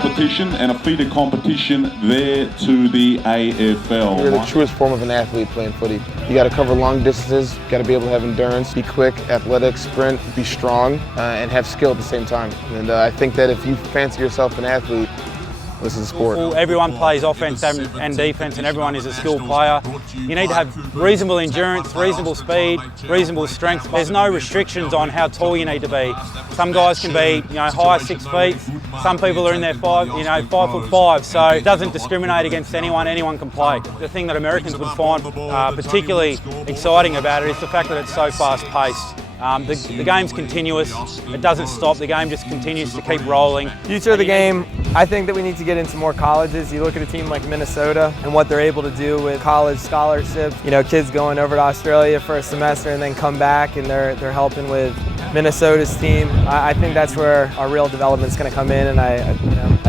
competition and a feeder competition there to the AFL. You're the truest form of an athlete playing footy. You got to cover long distances, you got to be able to have endurance, be quick, athletic, sprint, be strong, and have skill at the same time. And I think that if you fancy yourself an athlete, this is a sport. Well, everyone plays offense and defense, and everyone is a skilled player. You need to have reasonable endurance, reasonable speed, reasonable strength. There's no restrictions on how tall you need to be. Some guys can be, high 6 feet. Some people are in their 5'5", so it doesn't discriminate against anyone. Anyone can play. The thing that Americans would find particularly exciting about it is the fact that it's so fast-paced. The game's continuous, it doesn't stop, the game just continues to keep rolling. Future of the game, I think that we need to get into more colleges. You look at a team like Minnesota and what they're able to do with college scholarships. Kids going over to Australia for a semester and then come back and they're helping with Minnesota's team. I think that's where our real development's going to come in, and I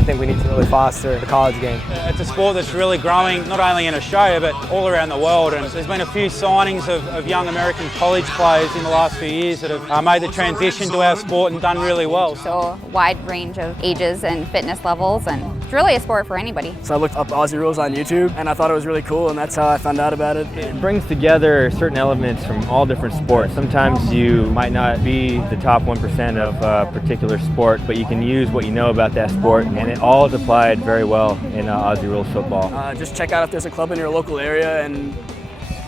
think we need to really foster the college game. It's a sport that's really growing, not only in Australia but all around the world, and there's been a few signings of young American college players in the last few years that have made the transition to our sport and done really well. So a wide range of ages and fitness levels, and it's really a sport for anybody. So I looked up Aussie rules on YouTube and I thought it was really cool, and that's how I found out about it. It brings together certain elements from all different sports. Sometimes you might not be the top 1% of a particular sport, but you can use what you know about that sport, and it all is applied very well in Aussie rules football. Just check out if there's a club in your local area, and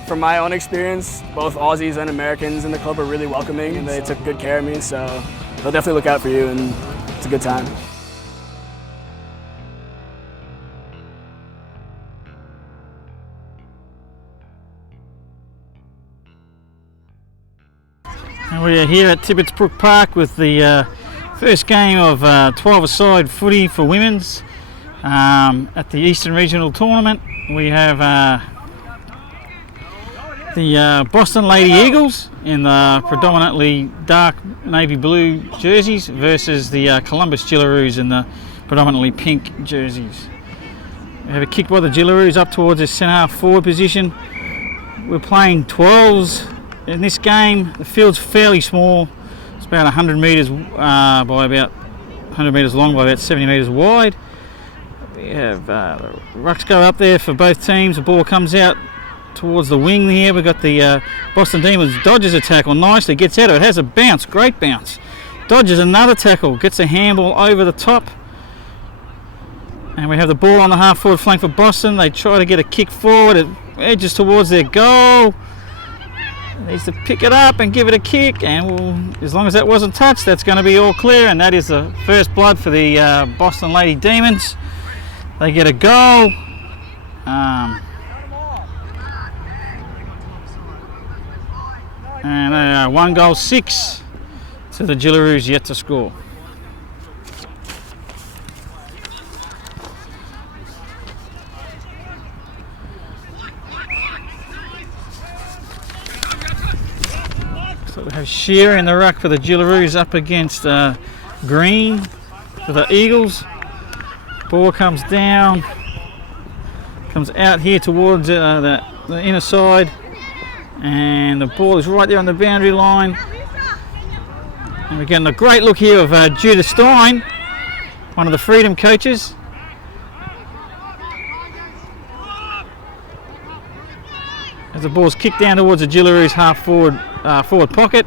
from my own experience, both Aussies and Americans in the club are really welcoming and they took good care of me, so they'll definitely look out for you, and it's a good time. And we are here at Tibbetts Brook Park with the first game of 12-a-side footy for women's at the Eastern Regional Tournament. We have the Boston Lady Eagles in the predominantly dark navy blue jerseys versus the Columbus Jillaroos in the predominantly pink jerseys. We have a kick by the Jillaroos up towards the centre half forward position. We're playing 12s. In this game, the field's fairly small. It's about 100 metres by about 100 metres long by about 70 metres wide. We have the rucks go up there for both teams. The ball comes out towards the wing here. We've got the Boston Demons dodges a tackle nicely, gets out of it, has a bounce, great bounce. Dodges another tackle, gets a handball over the top. And we have the ball on the half forward flank for Boston. They try to get a kick forward, it edges towards their goal. Needs to pick it up and give it a kick, and as long as that wasn't touched, that's going to be all clear, and that is the first blood for the Boston Lady Demons. They get a goal. And they are 1-6 to the Jillaroos yet to score. So we have Shearer in the ruck for the Jillaroos up against Green for the Eagles. Ball comes down, comes out here towards the inner side, and the ball is right there on the boundary line. And we're getting a great look here of Judith Stein, one of the Freedom coaches. As the ball's kicked down towards the Jillaroos half forward pocket.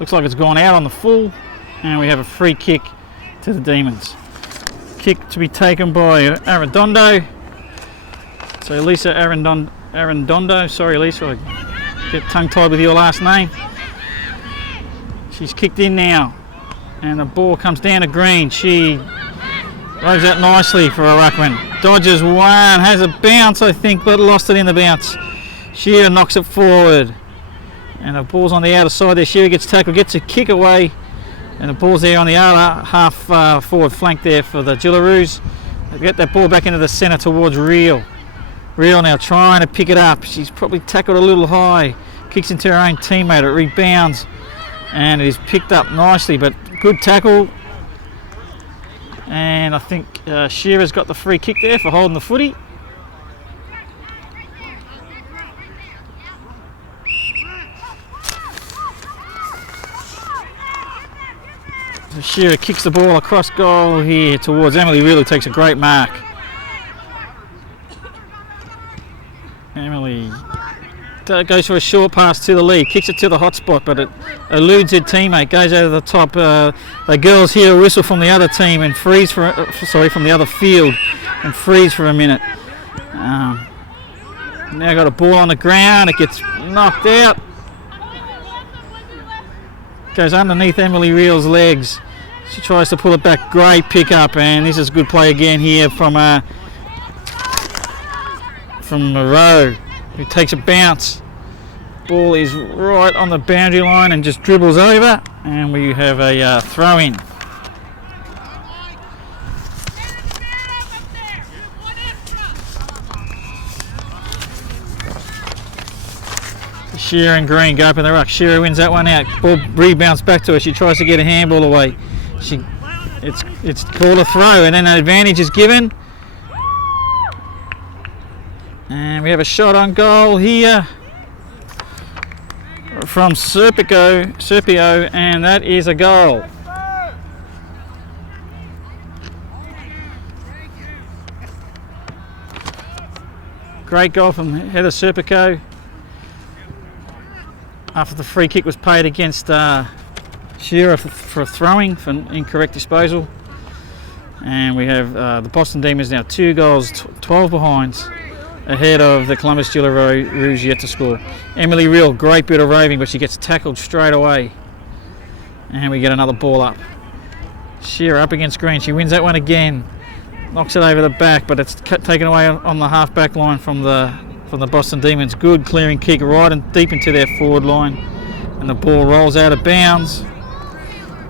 Looks like it's gone out on the full, and we have a free kick to the Demons. Kick to be taken by Arredondo. So Lisa Arredondo, sorry Lisa, I get tongue-tied with your last name. She's kicked in now, and the ball comes down to Green. She rows out nicely for a ruckman. Dodges one, has a bounce I think, but lost it in the bounce. Shearer knocks it forward, and the ball's on the outer side there. Shearer gets tackled, gets a kick away, and the ball's there on the outer half forward flank there for the Jillaroos. They get that ball back into the centre towards Reel. Reel now trying to pick it up. She's probably tackled a little high. Kicks into her own teammate, it rebounds, and it is picked up nicely, but good tackle. And I think Shearer's got the free kick there for holding the footy. Shearer kicks the ball across goal here towards Emily Real, who takes a great mark. Emily goes for a short pass to the lead, kicks it to the hot spot, but it eludes her teammate, goes over the top. The girls hear a whistle from the other team and freeze from the other field, and freeze for a minute. Now got a ball on the ground, it gets knocked out. Goes underneath Emily Real's legs. She tries to pull it back, great pick up, and this is good play again here from Moreau, who takes a bounce. Ball is right on the boundary line and just dribbles over, and we have a throw in. Shearer and Green go up in the ruck. Shearer wins that one out. Ball rebounds back to her. She tries to get a handball away. It's called a throw, and then an advantage is given. And we have a shot on goal here from Serpio, and that is a goal. Great goal from Heather Serpico after the free kick was paid against Shearer for throwing, for incorrect disposal. And we have the Boston Demons now 2 goals, 12 behinds, ahead of the Columbus Gila Rouge yet to score. Emily Real, great bit of roving, but she gets tackled straight away. And we get another ball up. Shearer up against Green. She wins that one again. Knocks it over the back, but it's taken away on the half-back line from the Boston Demons. Good clearing kick right and deep into their forward line. And the ball rolls out of bounds.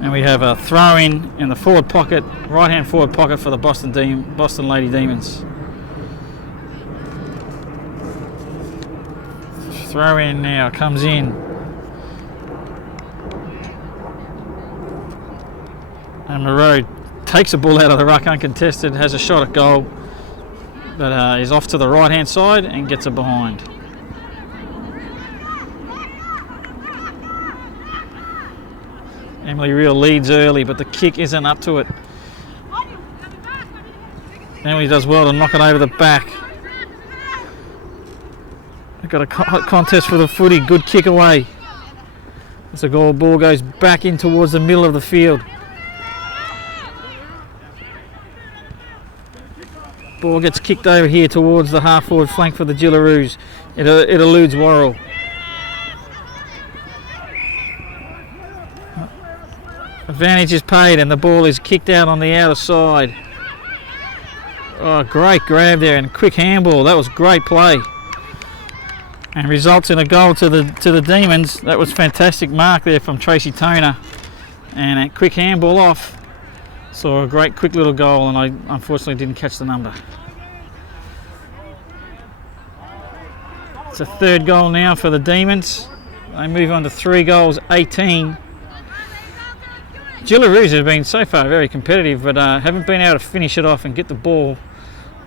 And we have a throw in the forward pocket, right-hand forward pocket for the Boston Lady Demons. Throw in now, comes in. And Moreau takes the ball out of the ruck uncontested, has a shot at goal, but is off to the right-hand side and gets it behind. Emily Real leads early, but the kick isn't up to it. Emily does well to knock it over the back. We've got a contest for the footy, good kick away. As the ball goes back in towards the middle of the field. Ball gets kicked over here towards the half-forward flank for the Gila Rouge. It eludes Worrell. Advantage is paid and the ball is kicked out on the outer side. Oh, great grab there and quick handball. That was great play. And results in a goal to the Demons. That was fantastic mark there from Tracy Toner. And a quick handball off. So a great quick little goal, and I unfortunately didn't catch the number. It's a third goal now for the Demons. They move on to 3 goals, 18. Gila Rouge have been so far very competitive, but haven't been able to finish it off and get the ball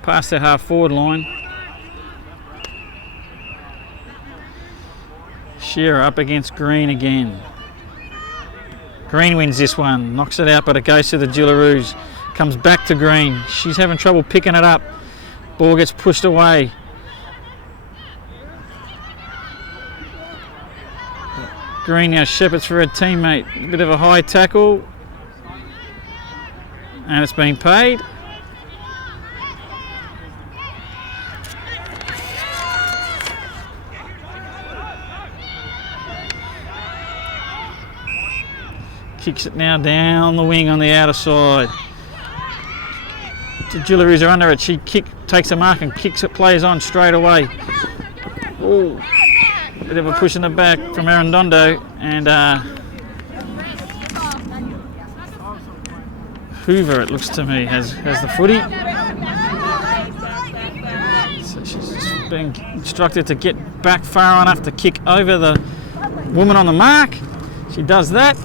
past their half forward line. Shearer up against Green again. Green wins this one, knocks it out, but it goes to the Gila Rouge. Comes back to Green. She's having trouble picking it up. Ball gets pushed away. Green now shepherds for her teammate. A bit of a high tackle. And it's been paid. Kicks it now down the wing on the outer side. The Gila Rouge are under it. She takes a mark and kicks it, plays on straight away. Oh, bit of a push in the back from Arredondo, and Hoover, it looks to me, has the footy. So she's just being instructed to get back far enough to kick over the woman on the mark. She does that.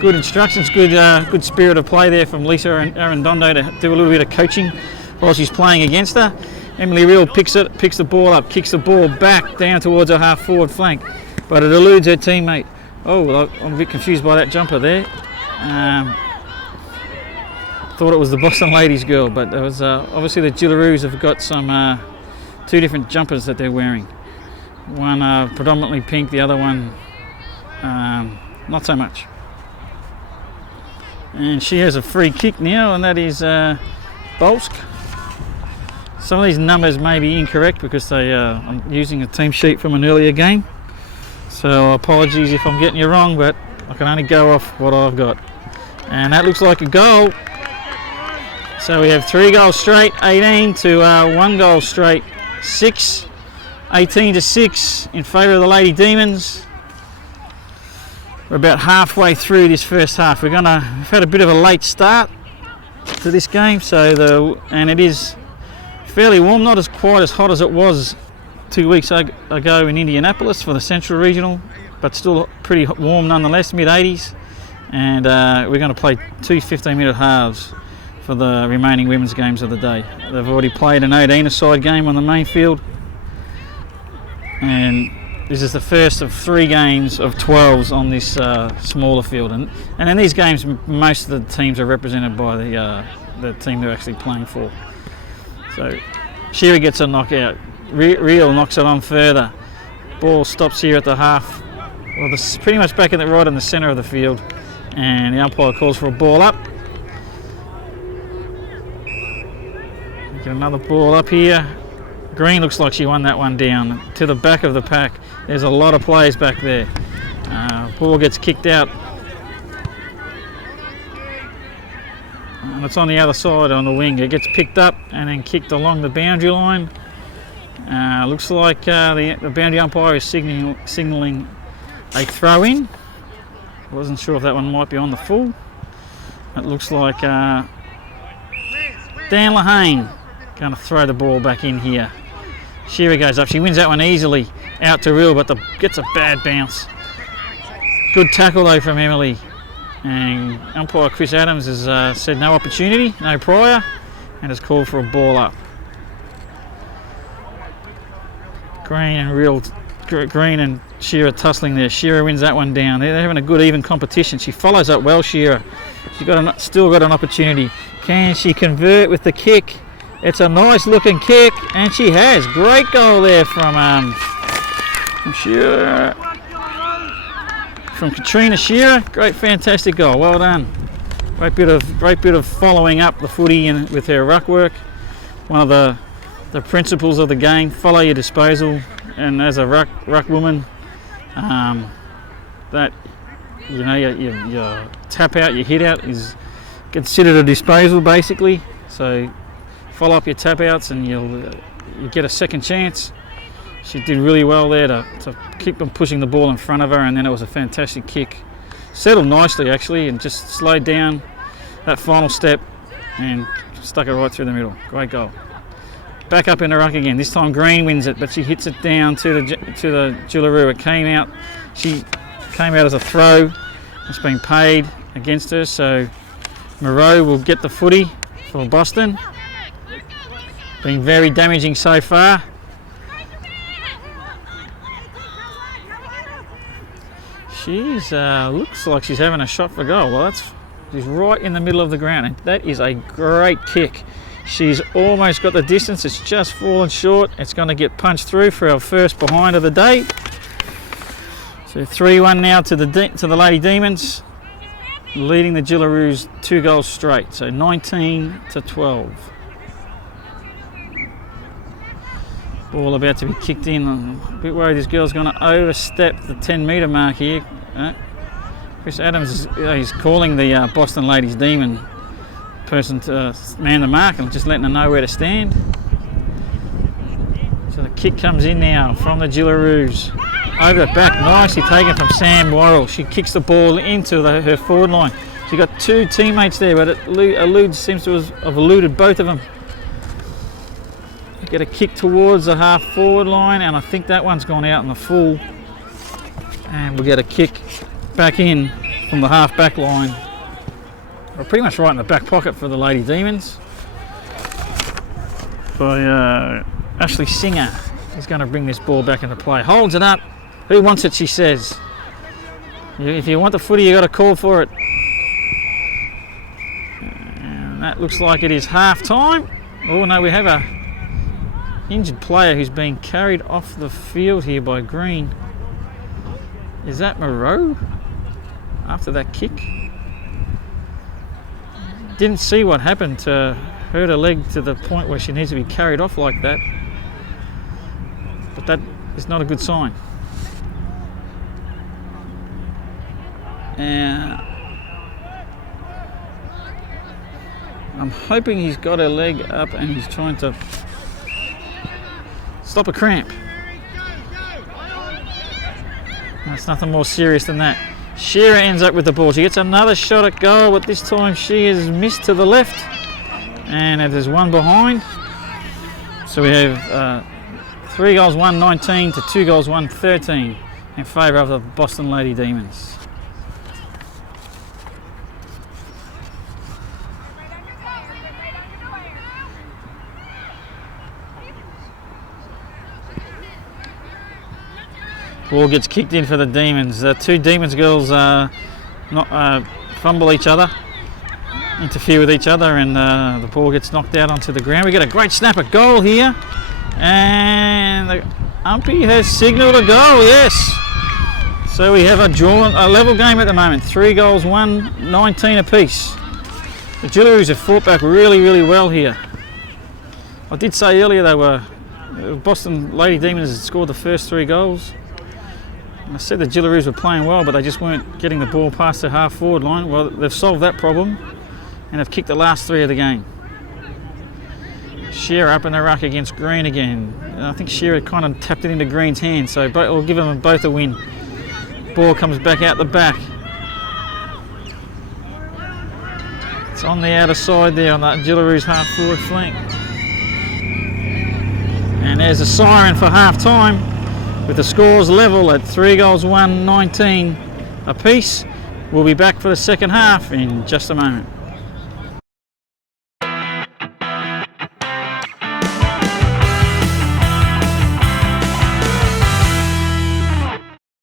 Good instructions, good spirit of play there from Lisa Arredondo to do a little bit of coaching while she's playing against her. Emily Real picks the ball up, kicks the ball back down towards her half forward flank, but it eludes her teammate. Oh, I'm a bit confused by that jumper there. Thought it was the Boston Ladies girl, but it was obviously the Jillaroos have got some two different jumpers that they're wearing. One predominantly pink, the other one not so much. And she has a free kick now, and that is Bolsk. Some of these numbers may be incorrect because I'm using a team sheet from an earlier game. So apologies if I'm getting you wrong, but I can only go off what I've got. And that looks like a goal. So we have 3 goals straight, 18 to 1 goal straight, 6, 18 to 6 in favour of the Lady Demons. We're about halfway through this first half. We've had a bit of a late start to this game, and it is fairly warm, not quite as hot as it was 2 weeks ago in Indianapolis for the Central Regional, but still pretty warm nonetheless, mid-80s. And we're going to play 2 15-minute halves for the remaining women's games of the day. They've already played an 18-a-side game on the main field, and this is the first of 3 games of 12s on this smaller field. And in these games, most of the teams are represented by the team they're actually playing for. So Shearer gets a knockout. Real knocks it on further. Ball stops here at the half. Well, this is pretty much back right in the centre of the field, and the umpire calls for a ball up. Get another ball up here. Green looks like she won that one down to the back of the pack. There's a lot of players back there. Ball gets kicked out, and it's on the other side on the wing. It gets picked up and then kicked along the boundary line. Looks like the boundary umpire is signalling a throw in. Wasn't sure if that one might be on the full. It looks like Dan Lehane going to throw the ball back in here. Shearer goes up. She wins that one easily out to Real, but gets a bad bounce. Good tackle though from Emily. And umpire Chris Adams has said no opportunity, no prior, and has called for a ball up. Green and Shearer tussling there. Shearer wins that one down. They're having a good even competition. She follows up well, Shearer. She's still got an opportunity. Can she convert with the kick? It's a nice looking kick, and she has. Great goal there from Shearer. From Katrina Shearer. Great, fantastic goal. Well done. Great bit of following up the footy with her ruck work. One of the principles of the game: follow your disposal. And as a ruck woman, that your tap out, your hit out is considered a disposal basically. So follow up your tap outs, and you get a second chance. She did really well there to keep on pushing the ball in front of her, and then it was a fantastic kick. Settled nicely actually, and just slowed down that final step and stuck it right through the middle. Great goal. Back up in the ruck again. This time Green wins it, but she hits it down to the Jillaroo. It came out. She came out as a throw. It's been paid against her, so Moreau will get the footy for Boston. Been very damaging so far. She's looks like she's having a shot for goal. Well, she's right in the middle of the ground, and that is a great kick. She's almost got the distance. It's just fallen short. It's going to get punched through for our first behind of the day. So 3-1 now to the Lady Demons, leading the Jillaroos 2 goals straight. So 19 to 12. Ball about to be kicked in. I'm a bit worried this girl's going to overstep the 10-metre mark here. Chris Adams is calling the Boston Ladies Demon person to man the mark and just letting her know where to stand. So the kick comes in now from the Jillaroos. Over the back, nicely taken from Sam Worrell. She kicks the ball into her forward line. She got 2 teammates there, but it seems to have eluded both of them. Get a kick towards the half forward line, and I think that one's gone out in the full. And we'll get a kick back in from the half back line. We're pretty much right in the back pocket for the Lady Demons. By Ashley Singer. He's going to bring this ball back into play. Holds it up. Who wants it, she says. If you want the footy, you got to call for it. And that looks like it is half time. Oh no, we have a injured player who's being carried off the field here by Green. Is that Moreau after that kick? Didn't see what happened to hurt her leg to the point where she needs to be carried off like that. But that is not a good sign. And I'm hoping he's got her leg up and he's trying to stop a cramp. That's nothing more serious than that. Shearer ends up with the ball. She gets another shot at goal, but this time she is missed to the left. And it is one behind. So we have 3 goals, 1-19 to 2 goals, 1-13 in favour of the Boston Lady Demons. Ball gets kicked in for the Demons. The two Demons girls fumble each other, interfere with each other, and the ball gets knocked out onto the ground. We get a great snap at goal here, and the umpy has signalled a goal. Yes. So we have a level game at the moment. 3 goals, 1-19 apiece. The Jillaroos have fought back really, really well here. I did say earlier they were Boston Lady Demons had scored the first 3 goals. I said the Jillaroos were playing well, but they just weren't getting the ball past the half forward line. Well, they've solved that problem and have kicked the last 3 of the game. Shearer up in the ruck against Green again. I think Shearer kind of tapped it into Green's hand, so we'll give them both a win. Ball comes back out the back. It's on the outer side there on that Jillaroos half forward flank. And there's a siren for half time, with the scores level at 3 goals, 1-19 apiece. We'll be back for the second half in just a moment.